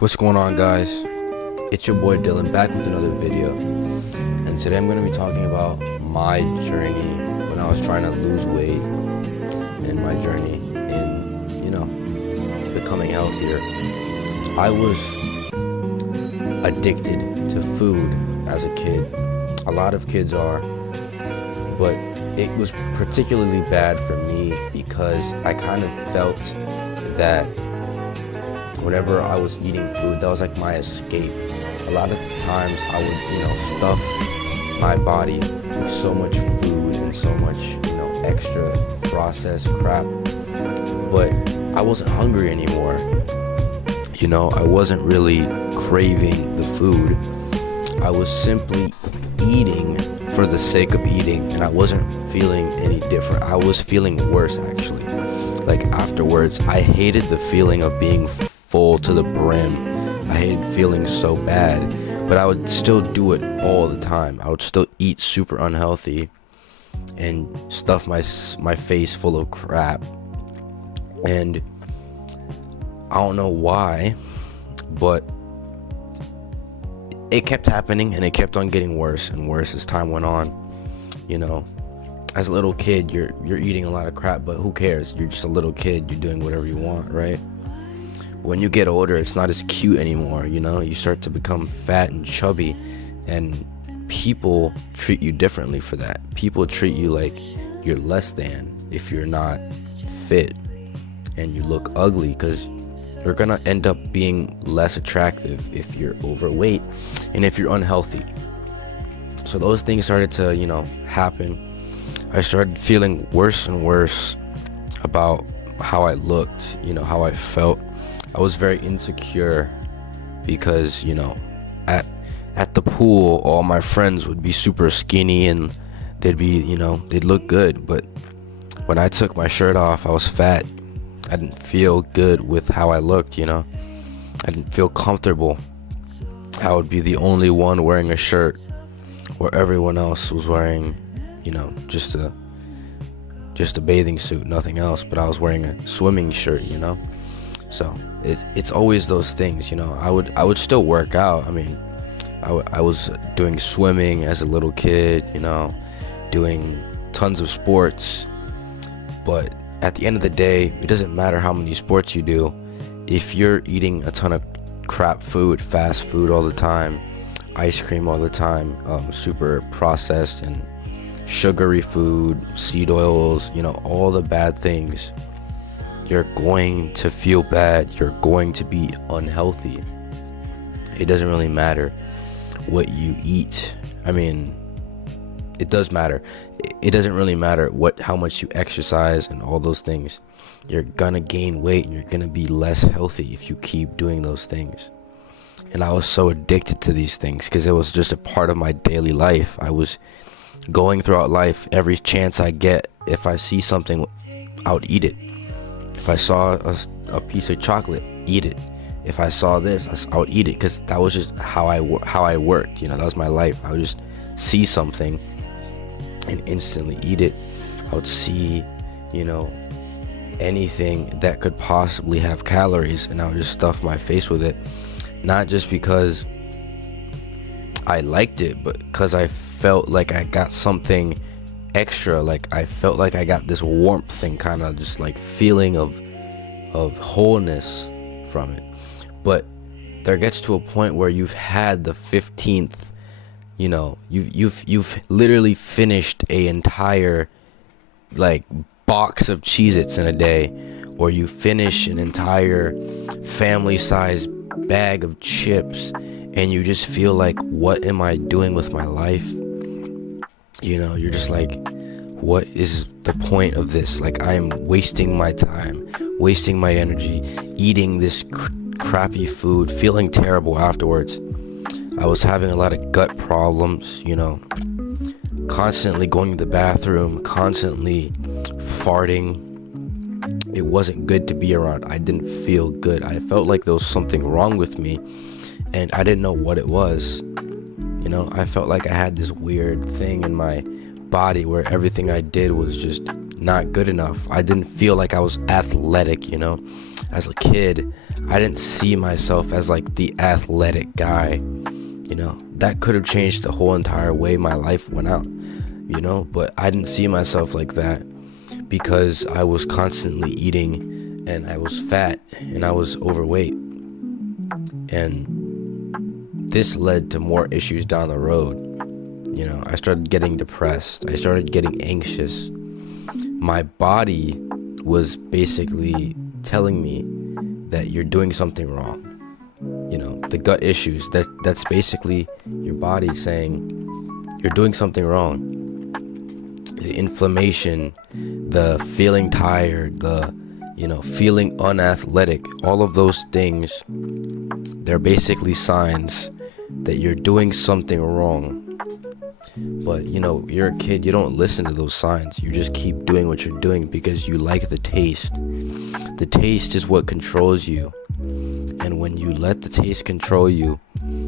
What's going on, guys? It's your boy Dylan back with another video, and today I'm going to be talking about my journey when I was trying to lose weight and my journey in, becoming healthier. I was addicted to food as a kid. A lot of kids are, but it was particularly bad for me because I kind of felt that whenever I was eating food, that was like my escape. A lot of times I would, stuff my body with so much food and so much, extra processed crap. But I wasn't hungry anymore. I wasn't really craving the food. I was simply eating for the sake of eating, and I wasn't feeling any different. I was feeling worse, actually. Like afterwards, I hated the feeling of being full to the brim. I hated feeling so bad, but I would still do it all the time. I would still eat super unhealthy and stuff my face full of crap. And I don't know why, but it kept happening, and it kept on getting worse and worse as time went on. As a little kid, you're eating a lot of crap, but who cares? You're just a little kid. You're doing whatever you want, right? When you get older, it's not as cute anymore. You start to become fat and chubby, and people treat you differently for that. People treat you like you're less than if you're not fit and you look ugly, because you're gonna end up being less attractive if you're overweight and if you're unhealthy. So those things started to happen. I started feeling worse and worse about how I looked, how I felt. I was very insecure because, at the pool, all my friends would be super skinny and they'd look good. But when I took my shirt off, I was fat. I didn't feel good with how I looked, I didn't feel comfortable. I would be the only one wearing a shirt where everyone else was wearing, just a bathing suit, nothing else. But I was wearing a swimming shirt, So it's always those things, I would still work out. I mean, I was doing swimming as a little kid, doing tons of sports. But at the end of the day, it doesn't matter how many sports you do. If you're eating a ton of crap food, fast food all the time, ice cream all the time, super processed and sugary food, seed oils, all the bad things, you're going to feel bad. You're going to be unhealthy. It doesn't really matter what you eat. I mean, it does matter. It doesn't really matter how much you exercise and all those things. You're gonna gain weight and you're gonna be less healthy if you keep doing those things. And I was so addicted to these things because it was just a part of my daily life. I was going throughout life, every chance I get, if I see something, I would eat it. If I saw a piece of chocolate, eat it. If I saw this, I would eat it, because that was just how I worked. That was my life. I would just see something and instantly eat it. I would see, anything that could possibly have calories, and I would just stuff my face with it. Not just because I liked it, but because I felt like I got something extra. Like I felt like I got this warmth and kind of just like feeling of wholeness from it. But there gets to a point where you've had the 15th, you've literally finished a entire like box of Cheez-Its in a day, or you finish an entire family-sized bag of chips, and you just feel like, what am I doing with my life? You're just like, what is the point of this? Like, I'm wasting my time, wasting my energy, eating this crappy food, feeling terrible afterwards. I was having a lot of gut problems, constantly going to the bathroom, constantly farting. It wasn't good to be around. I didn't feel good. I felt like there was something wrong with me, and I didn't know what it was. I felt like I had this weird thing in my body where everything I did was just not good enough. I didn't feel like I was athletic, As a kid, I didn't see myself as like the athletic guy, that could have changed the whole entire way my life went out, but I didn't see myself like that because I was constantly eating and I was fat and I was overweight. And this led to more issues down the road. I started getting depressed. I started getting anxious. My body was basically telling me that you're doing something wrong. The gut issues, that's basically your body saying you're doing something wrong. The inflammation, the feeling tired, the feeling unathletic, all of those things, they're basically signs that you're doing something wrong. But you're a kid, you don't listen to those signs. You just keep doing what you're doing because you like the taste. The taste is what controls you. And when you let the taste control you,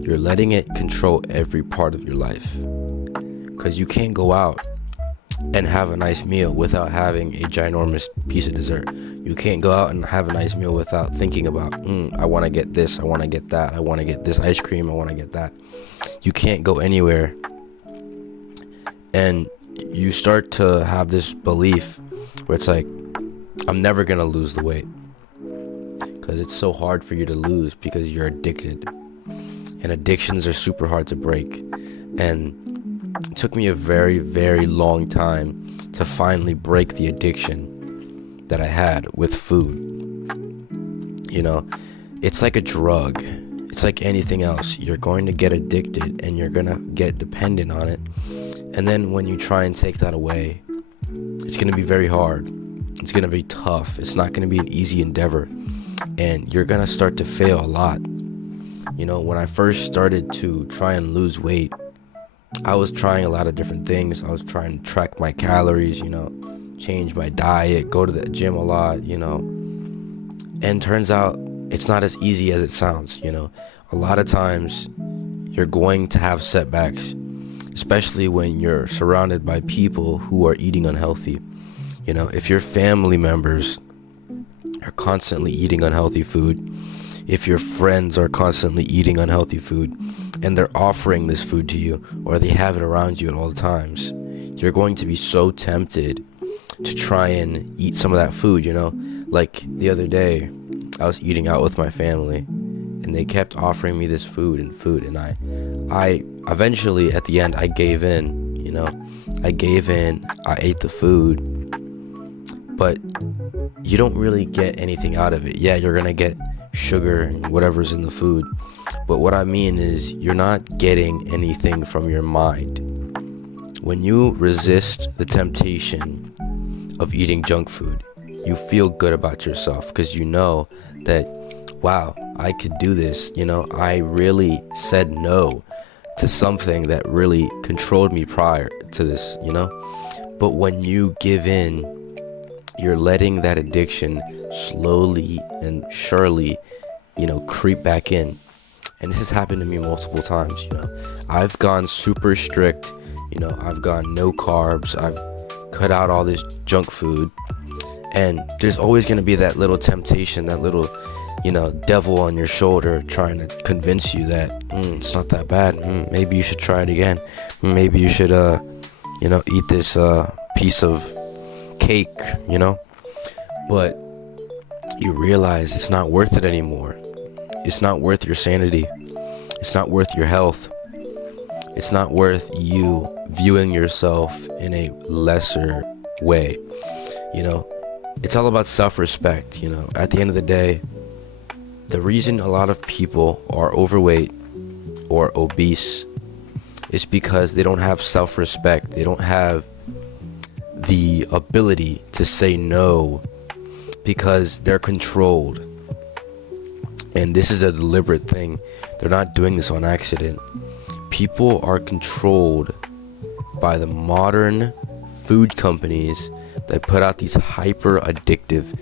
you're letting it control every part of your life. Because you can't go out and have a nice meal without having a ginormous piece of dessert. You can't go out and have a nice meal without thinking about, I want to get this, I want to get that, I want to get this ice cream, I want to get that. You can't go anywhere. And you start to have this belief where it's like, I'm never going to lose the weight. Because it's so hard for you to lose because you're addicted. And addictions are super hard to break. And it took me a very, very long time to finally break the addiction that I had with food. It's like a drug. It's like anything else. You're going to get addicted and you're going to get dependent on it. And then when you try and take that away, it's going to be very hard. It's going to be tough. It's not going to be an easy endeavor. And you're going to start to fail a lot. When I first started to try and lose weight, I was trying a lot of different things. I was trying to track my calories, change my diet, go to the gym a lot, And turns out it's not as easy as it sounds, A lot of times you're going to have setbacks, especially when you're surrounded by people who are eating unhealthy. If your family members are constantly eating unhealthy food, if your friends are constantly eating unhealthy food and they're offering this food to you or they have it around you at all times, you're going to be so tempted to try and eat some of that food, Like the other day, I was eating out with my family and they kept offering me this food, and I eventually at the end I gave in. I ate the food, but you don't really get anything out of it. Yeah, you're gonna get sugar and whatever's in the food, but what I mean is you're not getting anything from your mind. When you resist the temptation of eating junk food, you feel good about yourself because you know that, wow, I could do this. I really said no to something that really controlled me prior to this, But when you give in, you're letting that addiction slowly and surely, creep back in. And this has happened to me multiple times, I've gone super strict, I've gone no carbs, I've cut out all this junk food, and there's always going to be that little temptation, that little, devil on your shoulder trying to convince you that it's not that bad. Maybe you should try it again. Maybe you should, eat this piece of cake, But you realize it's not worth it anymore. It's not worth your sanity. It's not worth your health. It's not worth you viewing yourself in a lesser way. It's all about self-respect. At the end of the day, the reason a lot of people are overweight or obese is because they don't have self-respect. They don't have the ability to say no because they're controlled. And this is a deliberate thing. They're not doing this on accident. People are controlled by the modern food companies that put out these hyper addictive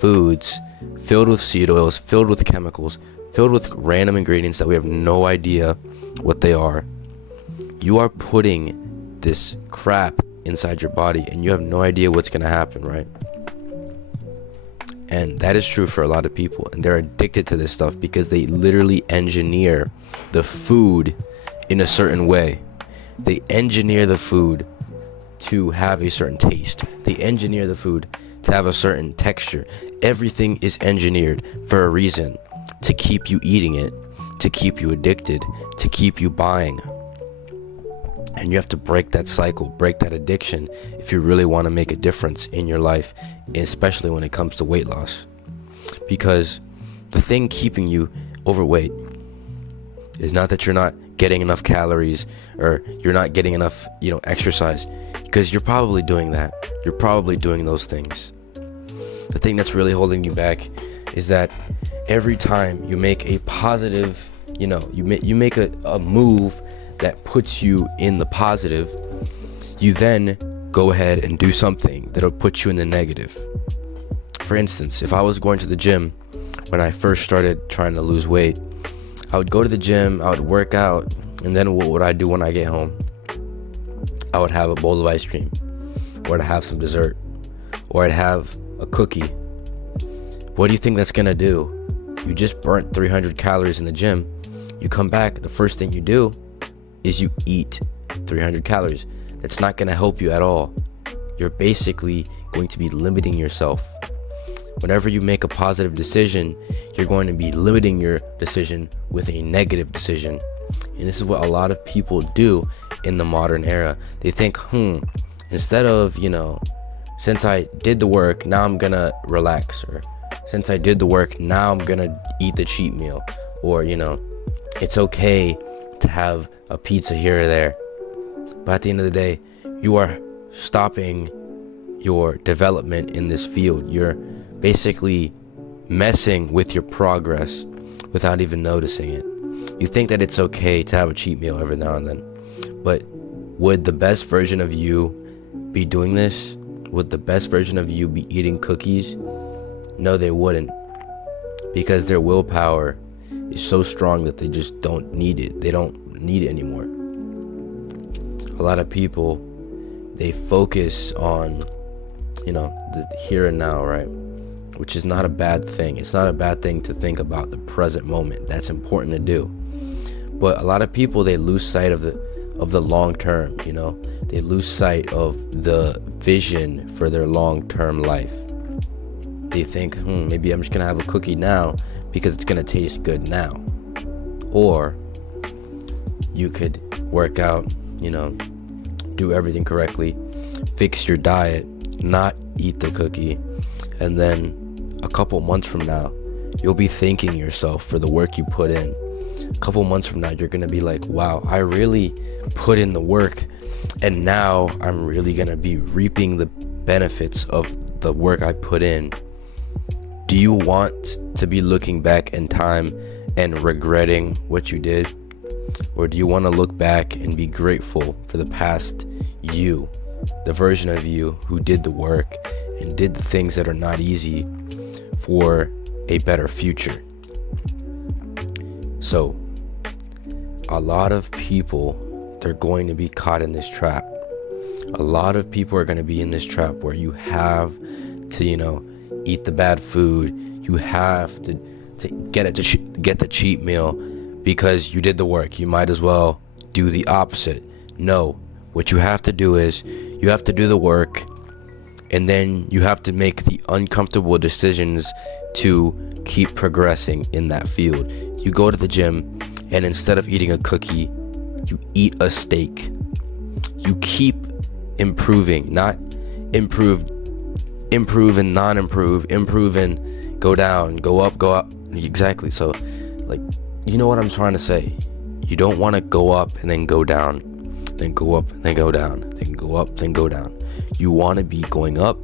foods filled with seed oils, filled with chemicals, filled with random ingredients that we have no idea what they are. You are putting this crap inside your body and you have no idea what's going to happen, right? And that is true for a lot of people. And they're addicted to this stuff because they literally engineer the food in a certain way. They engineer the food to have a certain taste. They engineer the food to have a certain texture. Everything is engineered for a reason, to keep you eating it, to keep you addicted, to keep you buying. And you have to break that cycle, break that addiction if you really want to make a difference in your life, especially when it comes to weight loss. Because the thing keeping you overweight is not that you're not getting enough calories or you're not getting enough, exercise, because you're probably doing that. You're probably doing those things. The thing that's really holding you back is that every time you make a positive, you make a move that puts you in the positive, you then go ahead and do something that'll put you in the negative. For instance, if I was going to the gym when I first started trying to lose weight, I would go to the gym, I would work out, and then what would I do when I get home? I would have a bowl of ice cream, or I'd have some dessert, or I'd have a cookie. What do you think that's gonna do? You just burnt 300 calories in the gym. You come back, the first thing you do is you eat 300 calories. That's not gonna help you at all. You're basically going to be limiting yourself. Whenever you make a positive decision, you're going to be limiting your decision with a negative decision. And this is what a lot of people do in the modern era. They think, instead of, since I did the work, now I'm gonna relax. Or since I did the work, now I'm gonna eat the cheat meal. Or, it's okay to have a pizza here or there. But at the end of the day, you are stopping your development in this field. You're basically messing with your progress without even noticing it. You think that it's okay to have a cheat meal every now and then, but would the best version of you be doing this? Would the best version of you be eating cookies? No, they wouldn't, because their willpower is so strong that they just don't need it. They don't need it anymore. A lot of people, they focus on, the here and now, right? Which is not a bad thing. It's not a bad thing to think about the present moment. That's important to do. But a lot of people, they lose sight of the long term, They lose sight of the vision for their long-term life. They think, maybe I'm just gonna have a cookie now because it's gonna taste good now. Or you could work out, do everything correctly, fix your diet, not eat the cookie, and then a couple months from now, you'll be thanking yourself for the work you put in. A couple months from now, you're gonna be like, wow, I really put in the work, and now I'm really gonna be reaping the benefits of the work I put in. Do you want to be looking back in time and regretting what you did? Or do you want to look back and be grateful for the past you, the version of you who did the work and did the things that are not easy for a better future? So, a lot of people, they're going to be caught in this trap. A lot of people are going to be in this trap where you have to, eat the bad food. You have to get the cheat meal because you did the work. You might as well do the opposite. No, what you have to do is you have to do the work, and then you have to make the uncomfortable decisions to keep progressing in that field. You go to the gym, and instead of eating a cookie, you eat a steak. You keep improving, not improve and non-improve, improve and go down, go up. Exactly. So, you know what I'm trying to say? You don't want to go up and then go down, then go up, then go down, then go up, then go down. You want to be going up,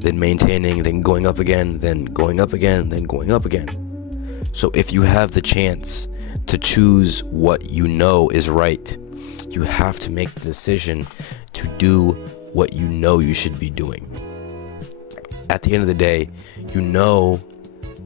then maintaining, then going up again, then going up again, then going up again. So if you have the chance to choose what you know is right, you have to make the decision to do what you know you should be doing. At the end of the day, you know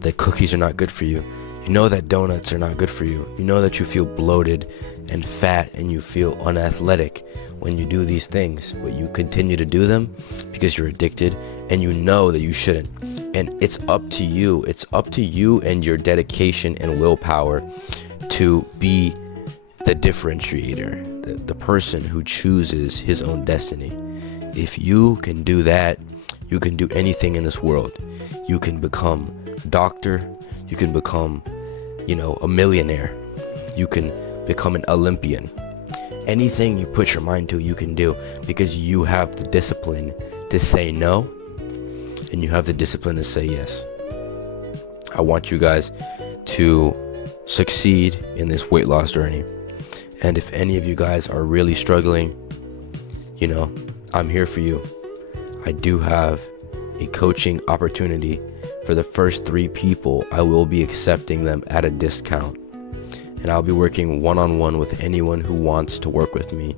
that cookies are not good for you. You know that donuts are not good for you. You know that you feel bloated and fat and you feel unathletic when you do these things, but you continue to do them because you're addicted and you know that you shouldn't. And it's up to you. It's up to you and your dedication and willpower to be the differentiator, the person who chooses his own destiny. If you can do that, you can do anything in this world. You can become a doctor. You can become, a millionaire. You can become an Olympian. Anything you put your mind to, you can do, because you have the discipline to say no, and you have the discipline to say yes. I want you guys to succeed in this weight loss journey. And if any of you guys are really struggling, I'm here for you. I do have a coaching opportunity for the first 3 people. I will be accepting them at a discount. And I'll be working one-on-one with anyone who wants to work with me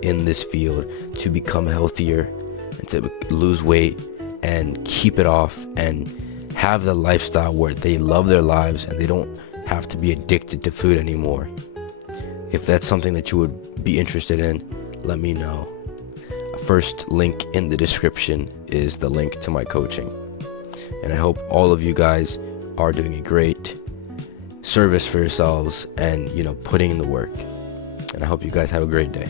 in this field to become healthier and to lose weight and keep it off and have the lifestyle where they love their lives and they don't have to be addicted to food anymore. If that's something that you would be interested in, let me know. First link in the description is the link to my coaching. And I hope all of you guys are doing a great service for yourselves and, putting in the work. And I hope you guys have a great day.